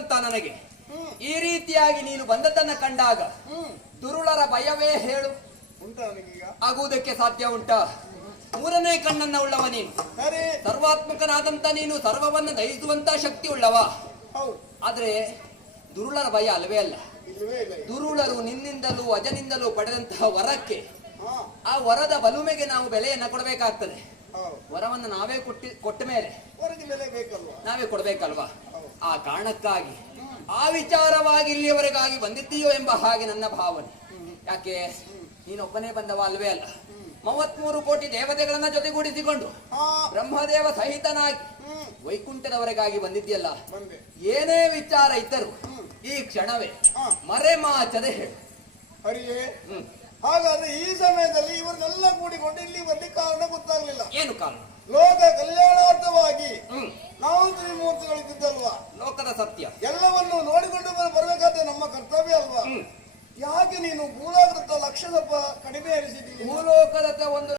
ಭಕ್ತನಾದಂತ ನನಗೆ ಈ ರೀತಿಯಾಗಿ ನೀನು ಬಂದದ್ದನ್ನ ಕಂಡಾಗ ದುರುಳರ ಭಯವೇ ಹೇಳು ಉಂಟಾ ಅವನಿಗೀಗ? ಆಗುವುದಕ್ಕೆ ಸಾಧ್ಯ ಉಂಟಾ? ಮೂರನೇ ಕಣ್ಣನ್ನ ಉಳ್ಳವ ನೀನು, ಸರಿ, ಸರ್ವಾತ್ಮಕನಾದಂತ ನೀನು, ಸರ್ವವನ್ನು ದಹಿಸುವಂತ ಶಕ್ತಿ ಉಳ್ಳವ. ಹೌದು. ಆದ್ರೆ ದುರುಳರ ಭಯ ಅಲ್ಲವೇ ಅಲ್ಲ. ಇಲ್ಲವೇ ಇಲ್ಲ. ದುರುಳರು ನಿನ್ನಿಂದಲೂ ಅಜನಿಂದಲೂ ಪಡೆದಂತಹ ವರಕ್ಕೆ, ಹಾ, ಆ ವರದ ಬಲುಮೆಗೆ ನಾವು ಬೆಲೆಯನ್ನ ಕೊಡಬೇಕಾಗ್ತದೆ. ಹೌದು. ವರವನ್ನು ನಾವೇ ಕೊಟ್ಟ ಮೇಲೆ ಹೊರಗೆ ಬೆಲೆ ಬೇಕಲ್ವಾ? ನಾವೇ ಕೊಡ್ಬೇಕಲ್ವಾ? ಹೌದು. ಆ ಕಾರಣಕ್ಕಾಗಿ ಆ ವಿಚಾರವಾಗಿ ಇಲ್ಲಿಯವರೆಗಾಗಿ ಬಂದಿದ್ದೀಯೋ ಎಂಬ ಹಾಗೆ ನನ್ನ ಭಾವನೆ. ಯಾಕೆ ನೀನೊಬ್ಬನೇ ಬಂದವ ಅಲ್ವೇ ಅಲ್ಲ, 33 ಕೋಟಿ ದೇವತೆಗಳನ್ನ ಜೊತೆಗೂಡಿಸಿಕೊಂಡು ಹಾ, ಬ್ರಹ್ಮದೇವ ಸಹಿತನಾಗಿ ಹ್ಮ್, ವೈಕುಂಠದವರೆಗಾಗಿ ಬಂದಿದ್ಯಲ್ಲ. ಬಂದೆ. ಏನೇ ವಿಚಾರ ಇದ್ದರೂ ಈ ಕ್ಷಣವೇ ಹಾ. ಮರೆಮಾಚದೆ ಹೇಳು. ಹರಿಯೇ, ಹ್ಮ್. ಹಾಗಾದ್ರೆ ಈ ಸಮಯದಲ್ಲಿ ಇವರನ್ನೆಲ್ಲ ಕೂಡಿಕೊಂಡು ಇಲ್ಲಿ ಬರ್ಲಿಕ್ಕೆ ಕಾರಣ ಗೊತ್ತಾಗ್ಲಿಲ್ಲ. ಏನು ಕಾರಣ? ಲೋಕ ಕಲ್ಯಾಣಾರ್ಥವಾಗಿ ಹ್ಮ್. ನಾವು ತ್ರಿಮೂರ್ತಿಗಳಿದ್ದಲ್ವಾ, ಲೋಕದ ಸತ್ಯ ಎಲ್ಲವನ್ನು ನೋಡಿಕೊಂಡು ಬರಬೇಕಾದ ನಮ್ಮ ಕರ್ತವ್ಯ ಅಲ್ವಾ? ಹ್ಮ್. ಯಾಕೆ ನೀನು ಭೂಲೋಕದ ಲಕ್ಷ ಸ್ವಲ್ಪ ಕಡಿಮೆ ಎನಿಸಿದ್ದೀವಿ? ಭೂಲೋಕದ ಒಂದು